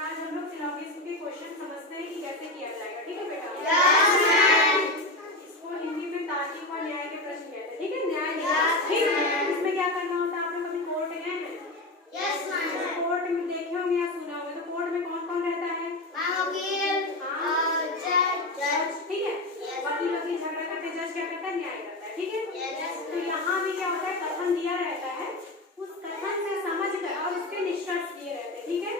आज हम लोग सिलोगिज्म के क्वेश्चन समझते हैं कि कैसे किया जाएगा। ठीक है बेटा? इसको हिंदी में तार्किक और न्याय के प्रश्न कहते हैं। ठीक है? न्याय। ठीक है? इसमें क्या करना होता है? आप लोग कभी कोर्ट गए हैं? Yes ma'am. कोर्ट में देखे होंगे या सुना होगा। तो कोर्ट में कौन कौन रहता है? वकील, जज। ठीक है? वकील वकील झगड़ा करते, जज क्या करता है? न्याय करता है। ठीक है? तो यहाँ भी क्या होता है? कथन दिया रहता है, उस कथन से समझ कर और उसके निष्कर्ष दिए रहते हैं। ठीक है?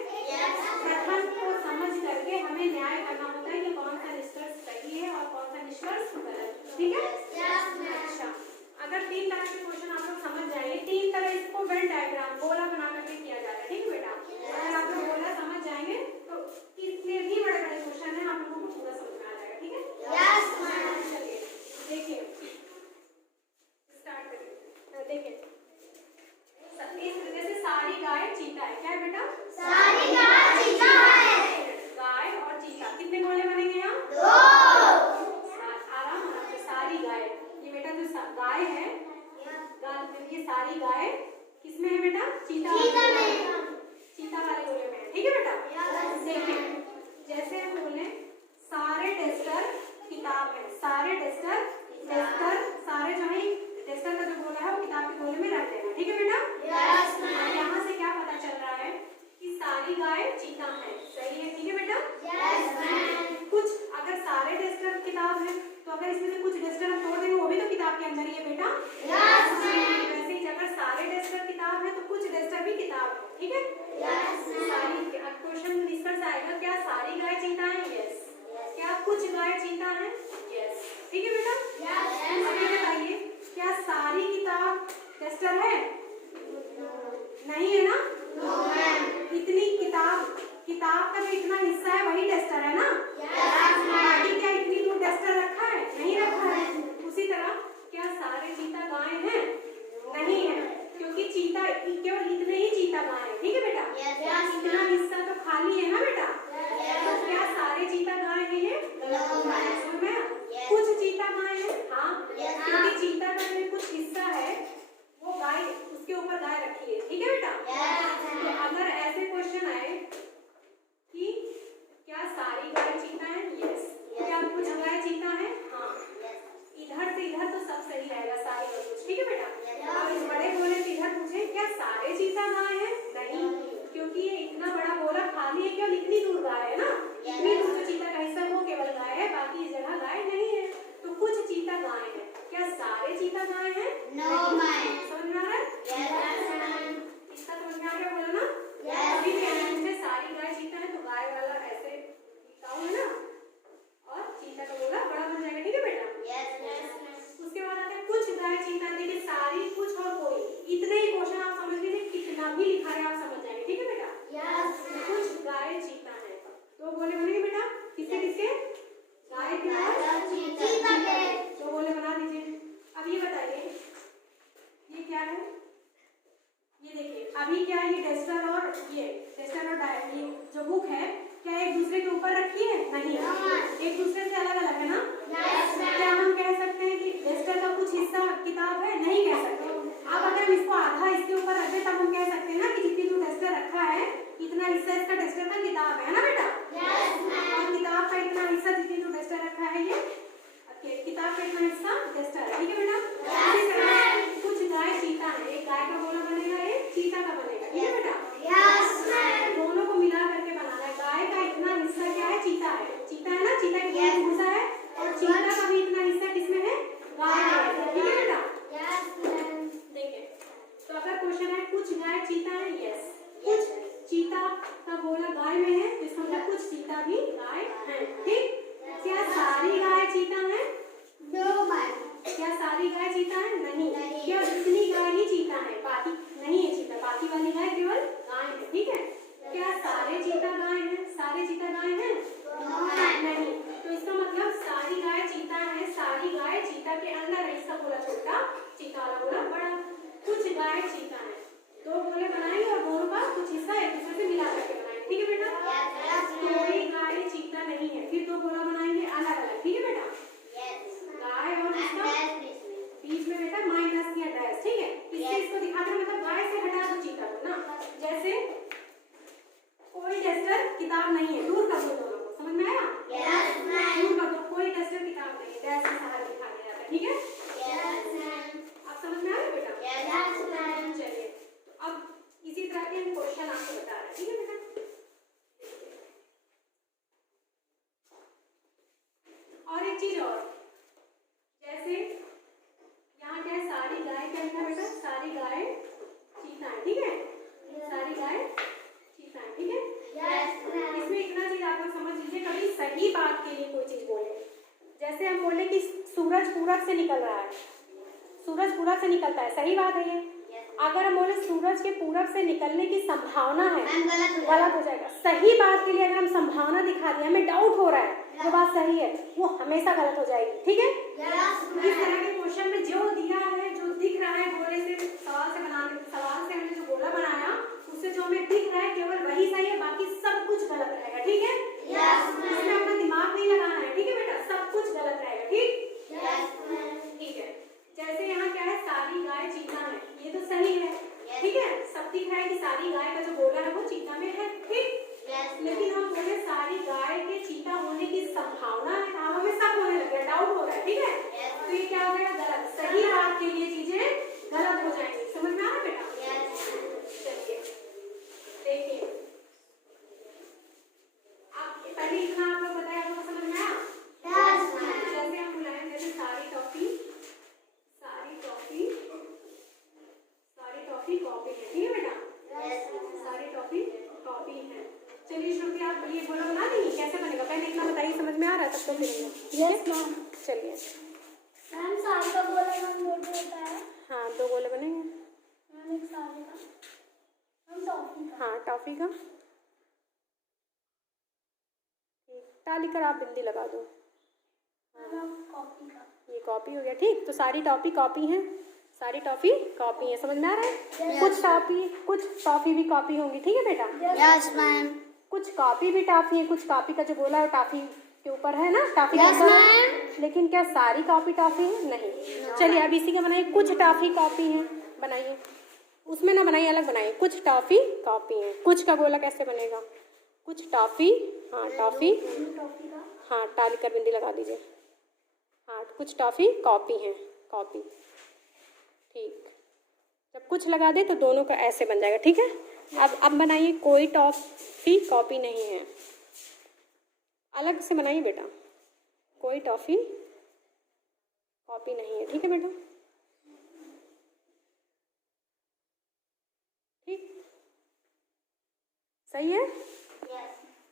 कथन को समझ करके हमें न्याय करना होता है कि कौन सा निष्कर्ष सही है और कौन सा निष्कर्ष गलत। ठीक है? अच्छा, अगर 3 तरह के क्वेश्चन आप लोग समझ जाएंगे, 3 तरह इसको वेन डायग्राम गोला बना करके किया जाता है। ठीक है बेटा? अगर आप लोग गोला समझ जाएंगे तो इसलिए भी बड़े बड़े क्वेश्चन है, आप लोगों को पूरा समझ में आ जाएगा। ठीक है? चलिए देखिए, स्टार्ट करिए। देखिए जैसे सारी गाय चीता है। क्या है बेटा? सारी गाय चीता है। गाय और चीता कितने गोले बनेंगे यहाँ? 2। आराम से। सारी गाय, ये बेटा जो गाय है, ये सारी गाय किसमें है बेटा? चीता में। चीता वाले गोले में है। ठीक है बेटा? देखिए जैसे हम बोले सारे टेस्टर किताब है। सारे टेस्टर सारे जो है टेस्टर का जो गोला है वो किताब के गोले में रख देना। ठीक है बेटा? यहाँ से क्या पता चल रहा है कि सारी गाय चीता है। सही है? ठीक है बेटा? कुछ अगर सारे टेस्टर किताब है तो अगर इसमें से कुछ टेस्टर हम तोड़ देंगे वो भी तो किताब के अंदर ही है बेटा। वैसे ही अगर सारे टेस्टर किताब है तो कुछ टेस्टर भी किताब है। ठीक है? सारी क्वेश्चन निष्कर्ष आएगा, क्या सारी गाय चीता है? यस। क्या कुछ गाय चीता है? यस। ठीक है बेटा? अभी बताइए, क्या सारी किताब टेस्टर है? नहीं है ना? इतनी किताब का जो इतना हिस्सा है वही टेस्टर है ना? बाकी क्या इतनी दूर टेस्टर रखा है? नहीं रखा है। उसी तरह क्या सारे चीता गाय हैं? नहीं है, क्योंकि चीता केवल इतने ही चीता गाय है। ठीक है बेटा? इतना हिस्सा तो खाली है ना बेटा? तो क्या सारे चीता गाय है? ये कुछ चीता गाय है। हाँ, क्योंकि चीता का जो कुछ हिस्सा है वो गाय, उसके ऊपर गाय रखी है। ठीक है बेटा? तो अगर ऐसे क्वेश्चन आए कि क्या सारी गाय चीता है? यस। क्या कुछ गाय चीता है? हाँ। इधर से इधर तो सब सही रहेगा, सारी और कुछ। ठीक है बेटा? और इस बड़े गोले से इधर पूछे क्या सारे चीता गाय है? नहीं, क्योंकि ये इतना बड़ा गोला खाली है, केवल इतनी दूर गाय है ना? इतनी दूर जो चीता का हिस्सा वो केवल गाय है, बाकी इस जगह गाय नहीं है। तो कुछ चीता गाय है। क्या सारे चीता गाय है? समझ में आ रहा है? इसका समझ में आ गया? बोलो ना? अभी मुझे सारी गाय चीता है तो गाय वाला ऐसे लिखा है ना, और चीता का गोला बड़ा बन जाएगा। ठीक है बेटा? उसके बाद आता है कुछ गाय चीता। देखिए सारी, कुछ और कोई, इतने ही क्वेश्चन आप समझ लीजिए, कितना भी लिखा है आप समझ जाएंगे। ठीक है बेटा? कुछ गाय चीता है तो गोले बनेंगे बेटा। किसके किसके? गाय के और चीता के। तो गोले बना दीजिए। अब ये बताइए ये क्या है? ये देखिए अभी क्या है, ये टेस्टर और ये जो बुक है क्या एक दूसरे के ऊपर रखी है? नहीं, एक दूसरे से अलग अलग है ना? क्या हम कह सकते हैं कि टेस्टर का कुछ हिस्सा किताब है? नहीं कह सकते। अब अगर हम इसको आधा इसके ऊपर रख दें तब हम कह सकते हैं ना कि जितनी दूर टेस्टर रखा है इतना हिस्सा इसका टेस्टर का किताब है ना बेटा? और किताब का इतना हिस्सा जितनी दूर टेस्टर रखा है ये किताब का इतना हिस्सा टेस्टर है। ठीक है बेटा? कुछ गाय चीता है। एक गाय का गोला बनेगा, एक चीता का बनेगा। ठीक है बेटा? दोनों को मिला करके बनाना है। गाय का इतना हिस्सा क्या है? चीता है। चीता है ना? चीता का हिस्सा है, और चीता का भी इतना हिस्सा किसमें है? गाय में। ठीक है बेटा? देखिए तो अगर क्वेश्चन है कुछ गाय चीता है, यस। कुछ चीता का गोला गाय में है तो इसका मतलब कुछ चीता भी गाय है। ठीक? क्या सारी गाय चीता है? क्या सारी गाय चीता है? नहीं, केवल इतनी गाय ही चीता है, बाकी नहीं है चीता। बाकी वाली गाय केवल गाय है। ठीक है? क्या सारे चीता गाय हैं? सारे चीता गाय हैं? नहीं, तो इसका मतलब सारी गाय चीता है, सारी गाय चीता के अंदर है। इसका गोला छोटा, चीता वाला गोला बड़ा। कुछ गाय चीता है, 2 गोले बनाएंगे और दोनों का कुछ हिस्सा एक दूसरे से मिला करके बनाएंगे। ठीक है बेटा? कोई गाय चीता नहीं है, फिर 2 गोला बनाएंगे अलग अलग। ठीक है बेटा? गाय और इसका बीच में बेटा माइनस या डैश। ठीक है? इससे इसको दिखाते हैं, मतलब गाय से हटा दो चीता को ना। जैसे कोई टेस्टर किताब नहीं है, दूर कर दो दोनों को, समझ में आया? Yes, ma'am. दूर कर दो, कोई टेस्टर किताब नहीं है, डैश के सहारे दिखा दिया जाता है, ठीक है? Yes, ma'am. आप समझ में आ रहा है बेटा? Yes, ma'am. चलिए, तो अब इसी तरह के हम क्वेश्चन आपको बता रहे हैं, ठीक है बेटा? और एक चीज और, जैसे यहाँ क्या है, सारी गाय क्या लिखा है बेटा? सारी गाय चीता है, ठीक है? सारी गाय चीता है, ठीक है? Yes, ma'am. इसमें इतना चीज आप लोग समझ लीजिए, कभी सही बात के लिए कोई चीज बोले, जैसे हम बोले कि सूरज पूरब से निकल रहा है, सूरज पूरब से निकलता है, सही बात है ये? अगर हम बोले सूरज के पूरब से निकलने की संभावना है, गलत हो जाएगा। सही बात के लिए अगर हम संभावना दिखा दिए, हमें डाउट हो रहा है, वो बात सही है, वो हमेशा गलत हो जाएगी, ठीक है? इस तरह के क्वेश्चन में जो दिया है, जो दिख रहा है गोले से, सवाल से हमने जो गोला बनाया, उससे जो हमें दिख रहा है केवल वही सही है, बाकी सब कुछ गलत रहेगा, ठीक है? इसमें अपना दिमाग नहीं लगाना है, ठीक है बेटा? सब कुछ गलत रहेगा, ठीक? ठीक है। जैसे यहाँ क्या है, सारी गाय चीता है, ये तो सही है, ठीक है? सब दिख रहा है कि सारी गाय का जो गोला है वो चीता में है, ठीक? लेकिन हम बोले सारी गाय के चीता होने की संभावना है, अब हमें शक होने लग गया, डाउट हो रहा है, ठीक है? तो ये क्या हो गया, गलत। सही बात के लिए चीजें गलत हो जाएंगी, समझ में आ रहा है बेटा? चलिए देखिए, आप पहले इतना आप लोग बताया, आपको समझ में आया? जैसे हम बुलाएं, जैसे सारी टॉफी कॉपी है, ठीक है बेटा? सारी टॉफी कॉपी है। चलिए श्रुति, आप ये गोला बना देंगी, कैसे बनेगा पहले इतना बताइए, समझ में आ रहा है तब तो फिर? Yes, ma'am. चलिए, मैम सारी का गोला मैम मोटा होता है। हाँ 2 गोले बनेंगे। मैम एक सारे का, हम टॉफी का। हाँ टॉफी का, टाली कर आप बिंदी लगा दो। मैम कॉफी का। ये कॉपी हो गया, ठीक? तो सारी टॉफी कॉपी है, सारी टॉफी कॉपी है, समझ में आ रहा है? कुछ टॉफी भी कॉपी होंगी, ठीक है बेटा? Yes, ma'am. कुछ कॉपी भी टॉफी है, कुछ कॉपी का जो गोला है टॉफी के ऊपर है ना, टॉफी के Yes, ऊपर है, ma'am. लेकिन क्या सारी कॉपी टॉफी है? नहीं। चलिए अब इसी का बनाइए, कुछ टॉफी कॉपी है, बनाइए, उसमें ना बनाइए, अलग बनाइए। कुछ टॉफी कॉपी है, कुछ का गोला कैसे बनेगा? कुछ टॉफी, हाँ टॉफी, टॉफी का। हाँ टाली कर बिंदी लगा दीजिए। हाँ कुछ टॉफी कॉपी है, कॉपी, ठीक? जब कुछ लगा दे तो दोनों का ऐसे बन जाएगा, ठीक है? अब बनाइए, कोई टॉफी कॉपी नहीं है, अलग से बनाइए बेटा, कोई टॉफी कॉपी नहीं है, ठीक है बेटा? ठीक, सही है?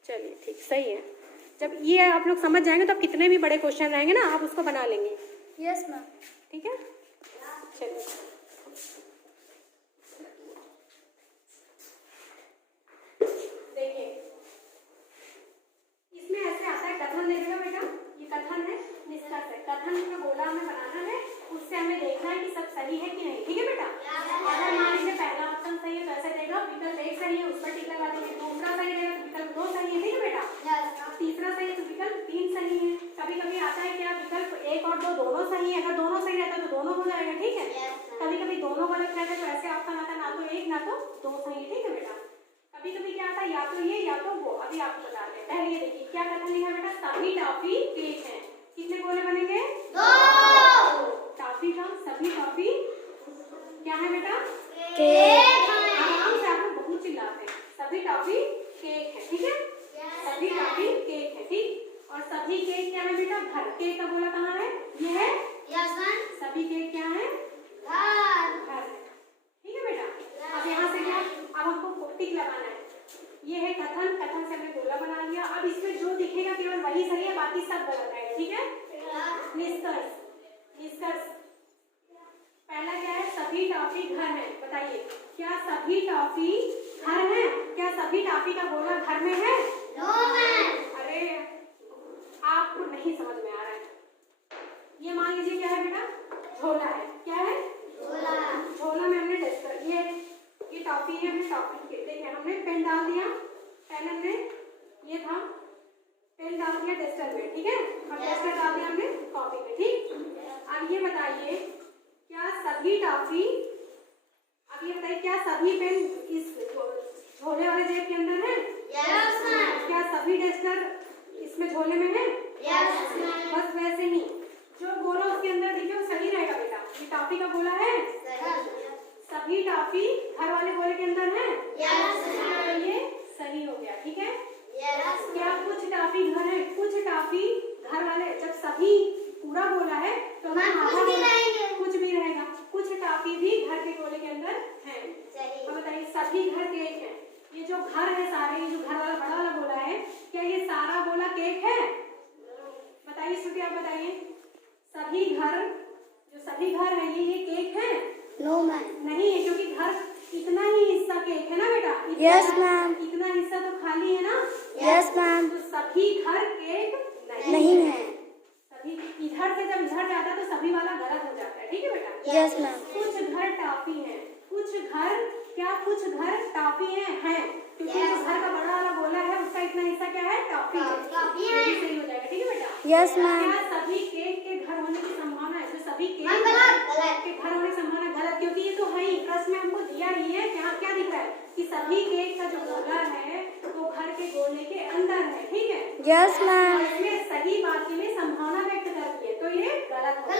चलिए ठीक, सही है। जब ये आप लोग समझ जाएंगे तो अब कितने भी बड़े क्वेश्चन रहेंगे ना, आप उसको बना लेंगे। Yes ma'am. ठीक है, चलिए देखिए, इसमें ऐसे आता है, कथन देखिएगा बेटा, ये कथन है, निष्कर्ष है। कथन का गोला हमें बनाना है, उससे हमें देखना है कि सब सही है कि नहीं, ठीक है बेटा? अगर मान लीजिए पहला ऑप्शन सही है तो ऐसे देगा, विकल्प 1 सही है उस पर टिक लगा देंगे, दूसरा सही रहेगा तो विकल्प 2 सही है, ठीक है बेटा? तीसरा सही है तो विकल्प 3 सही है। कभी कभी आता है क्या, विकल्प 1 और 2 दोनों सही है, अगर दोनों सही रहता है तो दोनों हो जाएगा, ठीक है? कभी कभी दोनों गलत रहते हैं तो ऐसे ऑप्शन आता है, ना तो 1 ना तो 2 सही है, ठीक है बेटा? कभी कभी क्या आता है, या तो ये या तो वो, अभी आपको बताते हैं। पहले ये देखिए क्या कथन लिखा बेटा, सभी टॉफी केक है, कितने गोले बनेंगे? 2 टॉफी का, सभी टॉफी क्या है बेटा? केक। आराम से आप लोग बहुत चिल्लाते हैं, सभी टॉफी केक है, ठीक है? सभी टॉफी केक है, ठीक? और सभी केक क्या है बेटा? घर। केक का गोला कहाँ है? ये है। सभी केक क्या है? घर, ठीक है बेटा? अब यहाँ से क्या, अब हमको टिक लगाना है। ये है कथन, कथन से हमने गोला बना लिया। अब इसमें जो दिखेगा केवल वही सही है, बाकी सब गलत है, ठीक है? निष्कर्ष, निष्कर्ष पहला क्या है, सभी टॉफी घर है। बताइए क्या सभी टॉफी घर है? क्या सभी टॉफी का गोला घर में है? अरे आपको नहीं समझ में आ रहा है। ये मान लीजिए क्या है बेटा? झोला है। क्या है? झोला में हमने डस्टर, ये टॉफी है, हमने टॉफी के देखिए, हमने पेन डाल दिया, पेन हमने ये था, पेन डाल दिया डस्टर में, ठीक है? और डस्टर डाल दिया हमने कॉपी में, ठीक? अब ये बताइए क्या सभी टॉफी, अब ये बताइए क्या सभी पेन इस झोले वाले जेब के अंदर है? क्या सभी घर केक हैं। ये जो घर है सारे, ये जो घर वाला बड़ा वाला बोला है, क्या ये सारा बोला केक है? बताइए श्रुति, आप बताइए। सभी घर, जो सभी घर है ये केक है? No ma'am. नहीं है, क्योंकि घर इतना ही हिस्सा केक है ना बेटा। Yes ma'am. इतना हिस्सा तो खाली है ना। Yes ma'am. तो सभी घर केक नहीं है। सभी इधर से जब इधर जाता है तो सभी वाला गलत हो जाता है, ठीक है बेटा। Yes ma'am. कुछ घर टॉफी है, कुछ घर, क्या कुछ घर टॉफी है, क्योंकि जो घर का बड़ा वाला गोला है उसका इतना हिस्सा क्या है? टॉफी है। ये सही हो जाएगा, ठीक है बेटा। Yes ma'am. क्या सभी केक के घर होने की संभावना है? जो सभी केक के घर होने की संभावना गलत, क्योंकि ये तो है ही, प्रश्न में हमको दिया ही है। क्या दिख रहा है कि सभी केक का जो गोला है वो घर के गोले के अंदर है, ठीक है। Yes ma'am. इसमें सही बात के लिए संभावना व्यक्त करती है, तो ये गलत है।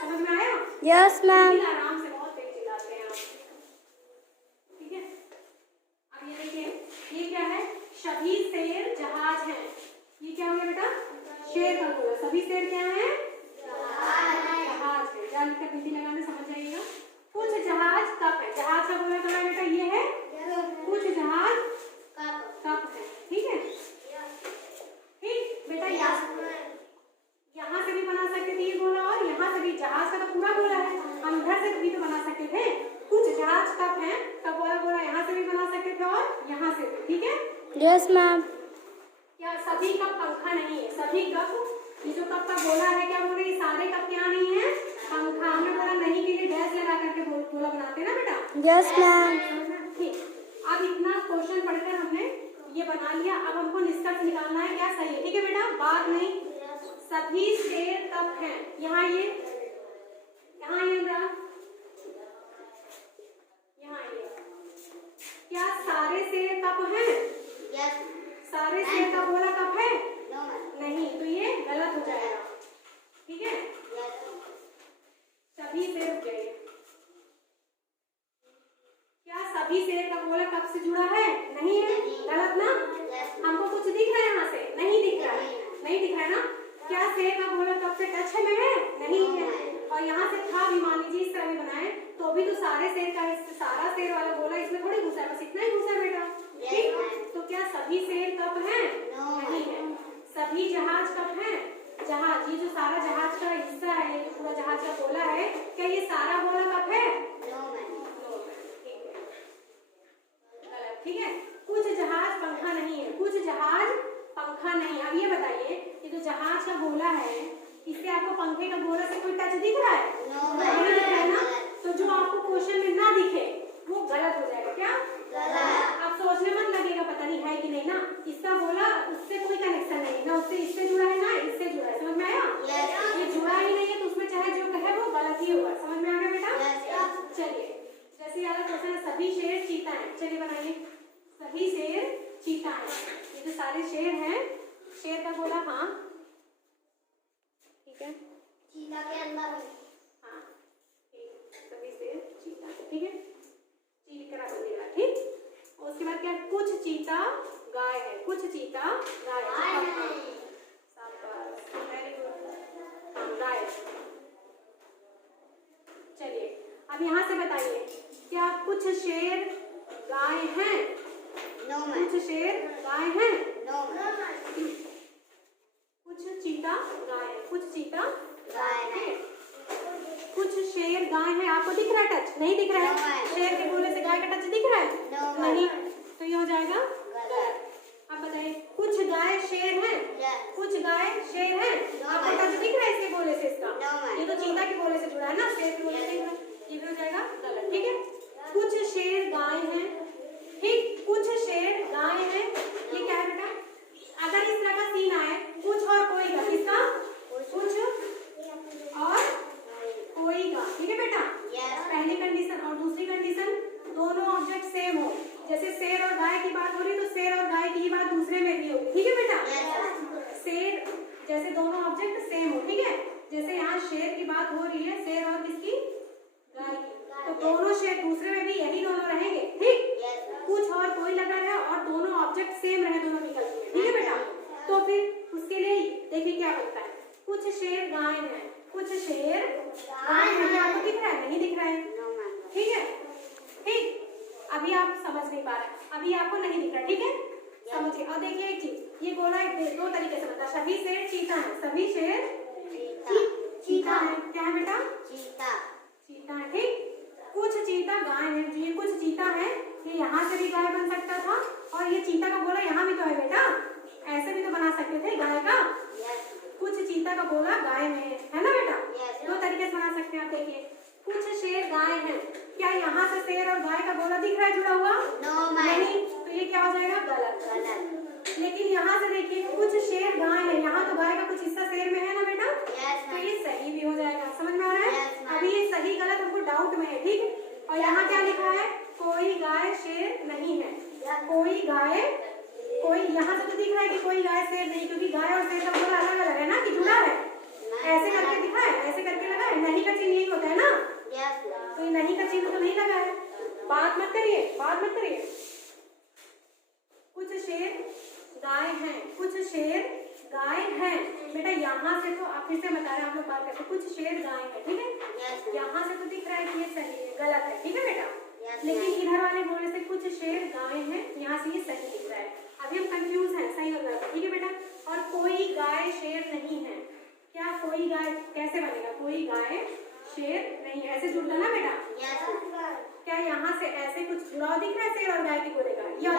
समझ में आया? Yes ma'am. आराम से, बहुत तेज चिल्लाते हैं आप, ठीक है। अब ये देखिए, ये क्या है? सभी शेर जहाज हैं। ये क्या हो गया बेटा? शेर का गोला। सभी शेर क्या है? जहाज है। जहाँ लिखकर बिंदी लगाने समझ जाइएगा। कुछ जहाज कप है। जहाज का गोला कहाँ है बेटा? ये है। कुछ जहाज कप है, ठीक है। ठीक बेटा, यहाँ से भी बना सकते थे ये गोला, और यहाँ से भी। जहाज का तो पूरा गोला है, हम इधर से भी तो बना सकते थे। कुछ जहाज कप है, कप वाला गोला यहाँ से भी बना सकते थे और यहाँ से भी, ठीक है। Yes ma'am. क्या सभी कप पंखा नहीं है? सभी कप, ये जो कप का गोला है, क्या बोल रहे हैं? सारे कप क्या नहीं है? पंखा। हमने बोला नहीं के लिए डैश लगा करके गोला बनाते हैं ना बेटा। Yes ma'am. ठीक, अब इतना क्वेश्चन पढ़कर हमने ये बना लिया। अब हमको निष्कर्ष निकालना है क्या सही है, ठीक है बेटा। बात नहीं, सभी शेर कप हैं। यहाँ ये क्या सारे शेर कप हैं? सारे शेर का गोला कप है? नहीं, तो ये गलत हो जाएगा, ठीक है। सभी शेर हो जाएंगे। क्या सभी शेर का गोला कप से जुड़ा है? नहीं है, गलत ना। हमको कुछ दिख रहा है यहाँ से? नहीं दिख रहा है, नहीं दिख रहा है ना। क्या शेर का गोला कप से टच में है? नहीं है। और यहाँ से था भी, मान लीजिए इस तरह भी बनाए तो भी तो सारे शेर का, सारा शेर वाला गोला इसमें थोड़ी घुसा है, बस इतना ही घुसा है बेटा, ठीक। तो क्या सभी शेर कप हैं? नहीं है। सभी जहाज कप हैं? जहाज, ये जो सारा जहाज का हिस्सा है, ये पूरा जहाज का गोला है, क्या ये सारा गोला कप है? ठीक है। कुछ जहाज पंखा नहीं है। कुछ जहाज पंखा नहीं। अब ये बताइए, ये जो जहाज का गोला है, इससे आपको पंखे का गोला से कोई टच दिख रहा है? नहीं दिख रहा है ना। तो जो आपको क्वेश्चन में ना दिखे वो गलत हो जाएगा। क्या गलत? आप सोचने मत लगेगा पता नहीं है कि नहीं ना। इसका गोला उससे कोई कनेक्शन नहीं, ना उससे इससे जुड़ा है ना इससे जुड़ा है। समझ में आया? ये जुड़ा ही नहीं है तो उसमें चाहे जो कहे वो गलत ही होगा। समझ में आ गया बेटा? चलिए, जैसे वाला क्वेश्चन है, सभी शेर चीता है। चलिए बनाइए, सभी शेर चीता है। ये जो सारे शेर हैं, शेर का गोला, हाँ ठीक है, चीता के अंदर। हाँ ठीक, सभी शेर चीता है, ठीक है। चील करा बनेगा, ठीक। और उसके बाद क्या? कुछ चीता गाय है। कुछ चीता गाय है। गाय। चलिए, अब यहाँ से बताइए, क्या कुछ शेर गाय हैं? कुछ शेर गाय हैं? कुछ चीता गाय है। कुछ चीता गाय है। कुछ शेर गाय है। आपको दिख रहा है टच? नहीं दिख रहा है। शेर के गोले से गाय का टच दिख रहा है? नहीं, तो ये हो जाएगा गलत। अब बताइए, कुछ गाय शेर हैं? कुछ गाय शेर हैं? आपको टच दिख रहा है इसके गोले से? इसका ये तो चीता के गोले से जुड़ा है ना, शेर के गोले से। ये भी हो जाएगा गलत, ठीक है। कुछ शेर गाय हैं, ठीक। कुछ शेर गाय हैं, ये क्या है बेटा? अगर इस तरह का सीन आए, कुछ और कोई का, किसका? कुछ और कोई का, ठीक है बेटा। पहली कंडीशन। और दूसरी कंडीशन, दोनों ऑब्जेक्ट सेम हो। जैसे शेर और गाय की बात हो रही है तो शेर और गाय की ही बात दूसरे में भी होगी, ठीक है बेटा। शेर, जैसे दोनों ऑब्जेक्ट सेम हो, ठीक है। जैसे यहाँ शेर की बात हो रही है, शेर और किसकी? गाय की। तो दोनों शेर दूसरे में भी यही दोनों रहेंगे, ठीक। कुछ और कोई लगा रहे और दोनों ऑब्जेक्ट सेम रहे दोनों विकल्प में, ठीक है बेटा। तो फिर उसके लिए देखिए क्या बनता है। कुछ शेर गाय हैं, कुछ शेर गाय हैं। आपको दिख रहा है? नहीं दिख रहा है, ठीक है। ठीक, अभी आप समझ नहीं और देखिए एक चीज, ये गोला दो तरीके से बनता है। सभी शेर चीता है, सभी शेर चीता है। क्या है बेटा? चीता है, ठीक। कुछ चीता गाय है, ये कुछ चीता है, ये यहाँ से भी गाय बन सकता था, और ये चीता का गोला यहाँ भी तो है बेटा, ऐसे भी तो बना सकते थे गाय का। कुछ चीता का गोला गाय में है ना बेटा? दो तरीके से बना सकते हैं आप। देखिए कुछ शेर गाय है, क्या यहाँ से शेर और गाय का गोला दिख रहा है जुड़ा हुआ? नहीं, तो ये क्या हो जाएगा? गलत। लेकिन यहाँ से देखिए कुछ शेर गाय है, यहाँ तो गाय का कुछ हिस्सा शेर में है ना बेटा, तो ये सही भी हो जाएगा। समझ में आ रहा है? अभी ये सही गलत हमको डाउट में है, ठीक। और यहाँ क्या लिखा है? कोई गाय शेर नहीं है, कोई गाय, कोई यहाँ से तो दिख रहा है कि कोई गाय शेर नहीं, क्योंकि गाय और शेर का गोला अलग अलग है ना, कि जुड़ा है। ऐसे करके दिखा है, ऐसे करके लगा है, नहीं का चिन्ह यही होता है ना, तो ये नहीं का चिन्ह तो नहीं लगा है। बात मत करिए, बात मत करिए। कुछ शेर गाय हैं, कुछ शेर गाय हैं बेटा। यहाँ से तो आप फिर से बता रहे हैं, आप लोग बात करते, कुछ शेर गाय है, ठीक है। यहाँ से तो दिख रहा है कि ये सही है, गलत है, ठीक है बेटा। लेकिन इधर वाले बोलने से कुछ शेर गाय हैं, यहाँ से ये सही दिख रहा है। अभी हम कंफ्यूज हैं सही और गलत, ठीक है बेटा। और कोई गाय शेर नहीं है, क्या कोई गाय कैसे बनेगा? कोई गाय शेर नहीं, ऐसे जुड़ता ना बेटा। क्या यहाँ से ऐसे कुछ जुड़ाव दिख रहा है शेर और गाय के गोले का? या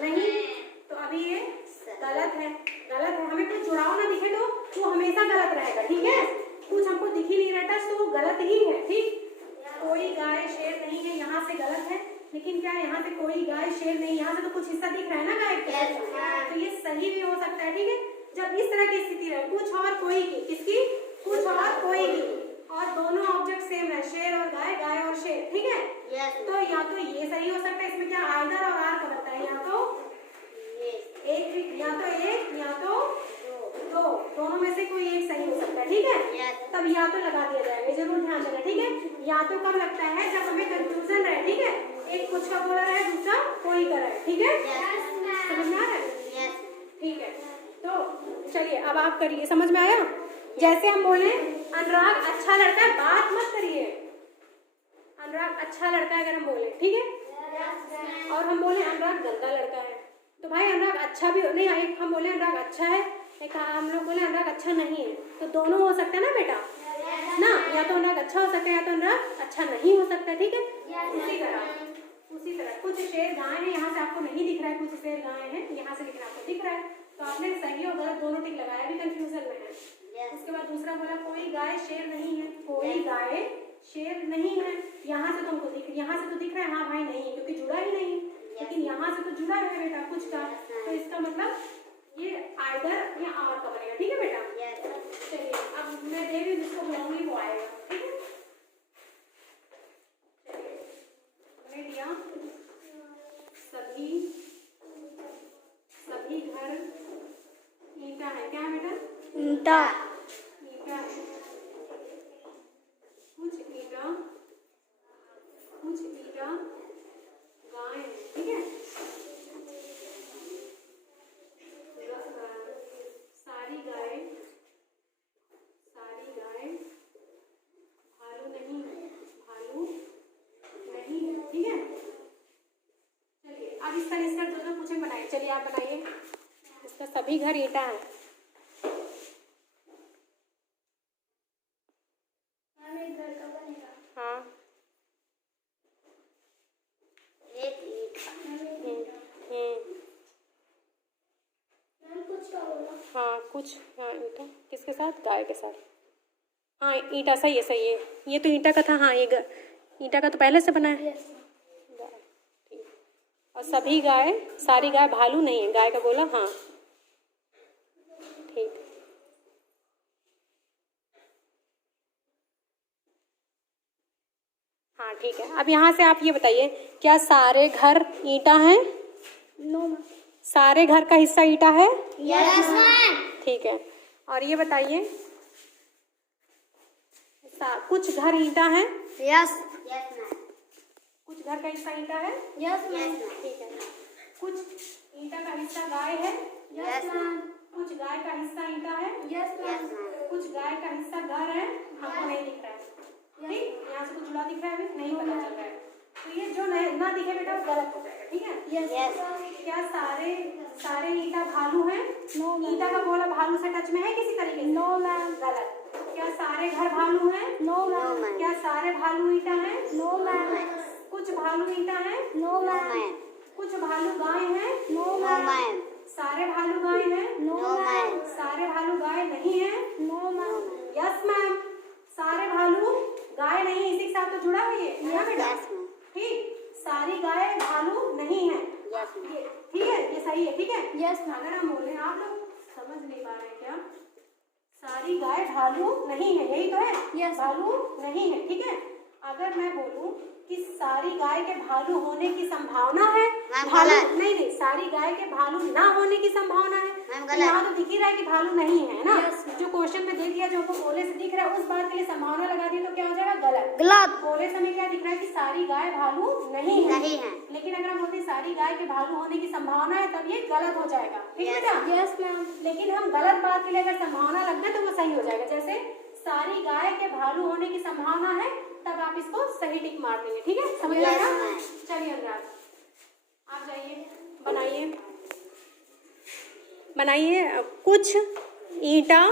नहीं, तो अभी ये गलत है, गलत है। हमें कुछ जुड़ाव ना दिखे तो वो हमेशा गलत रहेगा, ठीक है। कुछ हमको दिख ही नहीं रहता तो वो गलत ही है, ठीक। कोई गाय शेर नहीं है, यहाँ से गलत है। लेकिन क्या यहाँ से कोई गाय शेर नहीं, यहाँ से तो कुछ हिस्सा दिख रहा है ना गाय का, तो ये सही भी हो सकता है, ठीक है। जब इस तरह की स्थिति रहे, कुछ और कोई की, किसकी? कुछ और कोई की, और दोनों ऑब्जेक्ट सेम है, शेर और गाय, गाय और शेर, ठीक है। तो या तो ये सही हो सकता है, इसमें क्या आइदर और आर का बनता है, या तो एक, या तो दो, दोनों में से कोई एक सही हो सकता है, ठीक है। तब या तो लगा दिया जाएगा, जरूर ध्यान देना, ठीक है। या तो कब लगता है? जब हमें कंफ्यूजन रहे, ठीक है। एक कुछ का बोला रहे, दूसरा कोई का रहे, ठीक है। समझ में आ रहा है? ठीक है, तो चलिए अब आप करिए, समझ में आया? जैसे हम बोले अनुराग अच्छा लड़का है, बात मत करिए। अनुराग अच्छा लड़का है अगर हम बोले, ठीक है। और हम बोले अनुराग गंदा लड़का है, तो भाई अनुराग अच्छा भी नहीं, एक हम बोले अनुराग अच्छा है, एक हम लोग बोले अनुराग अच्छा नहीं है, तो दोनों हो सकते हैं ना बेटा, ना। या तो अनुराग अच्छा हो सकता है, या तो अनुराग अच्छा नहीं हो सकता, ठीक है। उसी तरह कुछ शेर गाय है, यहाँ से आपको नहीं दिख रहा है, कुछ शेर गाय है, यहाँ से लेकिन आपको दिख रहा है, तो आपने सही और गलत दोनों टिक लगाया, भी कंफ्यूजन में है। उसके बाद दूसरा बोला कोई गाय शेर नहीं है, कोई गाय शेर नहीं है, यहाँ से तो हमको यहाँ से तो दिख रहा है, हाँ भाई नहीं है, क्योंकि जुड़ा ही नहीं, लेकिन यहाँ से तो जुड़ा है बेटा कुछ का, तो इसका मतलब ये आइदर या आर का बनेगा, ठीक है बेटा। चलिए अब मैं देवी जिसको बुलाऊंगी वो आएगा, ठीक है। चलिए मैंने दिया सभी घर ईंटा है, क्या है बेटा? ईंटा है। कुछ ईंटा गाय है, ठीक है। सारी गाय भालू नहीं है, ठीक है। चलिए अब इसका निष्कर्ष जो पूछे बनाइए, चलिए आप बनाइए। इसका सभी घर ईंटा है। हाँ, हाँ कुछ, हाँ ईंटा किसके साथ? गाय के साथ। हाँ ईंटा सही है, सही है, ये तो ईंटा का था। हाँ ये ईंटा का तो पहले से बना है। ठीक। और सभी गाय, सारी गाय भालू नहीं है, गाय का बोला, हाँ ठीक। हाँ ठीक है। अब यहाँ से आप ये बताइए, क्या सारे घर ईंटा हैं? नो। सारे घर का हिस्सा ईंटा है? Yes ma'am. ठीक है। और ये बताइए, कुछ घर ईंटा है? Yes ma'am. कुछ घर का हिस्सा ईंटा है? Yes ma'am. ठीक है। कुछ ईंटा का हिस्सा गाय है? Yes ma'am. कुछ गाय का हिस्सा ईंटा है? Yes ma'am. कुछ गाय का हिस्सा घर है, हमको नहीं दिख रहा है, ठीक। यहाँ से कुछ जुड़ा दिख रहा है, नहीं पता चल रहा है, तो ये जो ना दिखे बेटा वो गलत हो जाएगा, ठीक है। यस। क्या सारे ईंटा से टच में है किसी तरीके से? No ma'am. गलत। क्या सारे घर भालू हैं? No ma'am. क्या सारे भालू ईंटा हैं? No ma'am. कुछ भालू ईंटा हैं? No ma'am. कुछ भालू गाय हैं? No ma'am. सारे भालू गाय हैं? No ma'am. सारे भालू गाय नहीं है? No ma'am. Yes ma'am. सारे भालू गाय नहीं, इसी के साथ तो जुड़ा है ये, है ना बेटा? ठीक, सारी गाय भालू नहीं है। ठीक है, ये सही है। ठीक है, यस मैम। अगर हम बोले, आप लोग समझ नहीं पा रहे क्या? सारी गाय भालू नहीं है, यही तो है। Yes. भालू नहीं है। ठीक है, अगर मैं बोलूं कि सारी गाय के भालू होने की संभावना है, भालू नहीं, सारी गाय के भालू ना होने की संभावना है, तो यहाँ तो दिख ही रहा है कि भालू नहीं है ना। Yes. जो क्वेश्चन में दे दिया, जो हमको बोले से दिख रहा है, उस बात के लिए संभावना लगा दी तो क्या हो जाएगा? गलत। बोले से हमें क्या दिख रहा है कि सारी गाय भालू नहीं है। लेकिन अगर हम बोलते सारी गाय के भालू होने की संभावना है, तब ये गलत हो जाएगा। ठीक है बेटा? Yes ma'am. लेकिन हम गलत बात के लिए अगर संभावना रख दें तो वो सही हो जाएगा। जैसे सारी गाय के भालू होने की संभावना है, तब आप इसको सही टिक मार देंगे। ठीक है, समझ आएगा? चलिए अनुराग, आप जाइए, बनाइए। कुछ ईंटा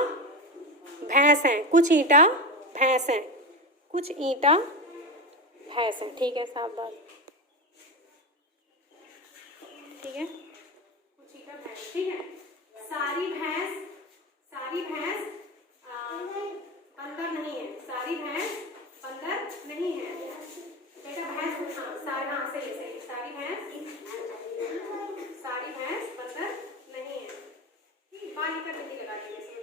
भैंस हैं, कुछ ईंटा भैंस हैं, कुछ ईंटा भैंस हैं। ठीक है, सावधान। ठीक है, कुछ ईंटा भैंस। ठीक है, सारी भैंस बंदर नहीं है। सारी भैंस बंदर नहीं है बेटा। भैंस, हाँ सही सही। सारी भैंस बंदर नहीं है। ठीक, बाल कर नीचे लगा दीजिए।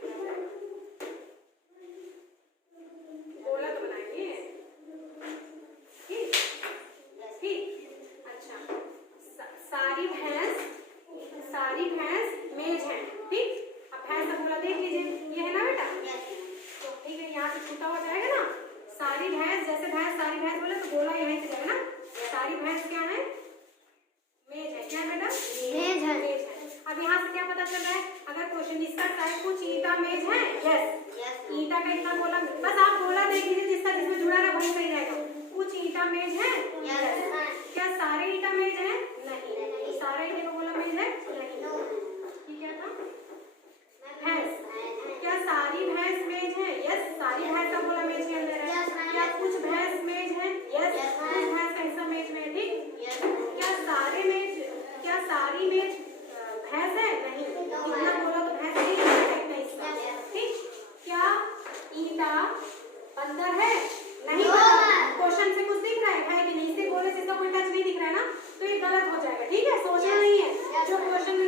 गोला तो बनाएंगे। ठीक ठीक, अच्छा। सारी भैंस मेज है। ठीक, अब भैंस का गोला देख लीजिए, ये है ना बेटा? तो ठीक है, यहाँ से छूटा हो जाएगा ना। सारी भैंस, जैसे सारी भैंस बोले तो गोला यहीं से जाएगा ना। सारी भैंस क्या है? मेज है। क्या है बेटा? मेज है। अब यहाँ से क्या पता चल रहा है? अगर क्वेश्चन इसका है कुछ ईंटा मेज है, यस, ईंटा का इतना गोला, बस आप गोला देख लीजिए जिसमें जुड़ा रहा वही सही रहेगा। कुछ ईंटा मेज है, क्या सारे ईंटा मेज है? नहीं। सारे ईंटे का गोला मेज है? नहीं। ठीक है था? भैंस, क्या सारी भैंस मेज है? यस, सारी भैंस का गोला मेज के अंदर है। क्या कुछ भैंस मेज है? यस, कुछ भैंस का हिस्सा मेज में है। ठीक, क्या सारी मेज भैंस है? नहीं। इतना बोला तो भैंस नहीं है, इतना हिस्सा। ठीक, क्या ईंटा बंदर है? नहीं। क्वेश्चन से कुछ दिख रहा है कि नहीं? इससे बोले से इसका कोई टच नहीं दिख रहा है ना, तो ये गलत हो जाएगा। ठीक है, सोचना नहीं है। जो क्वेश्चन में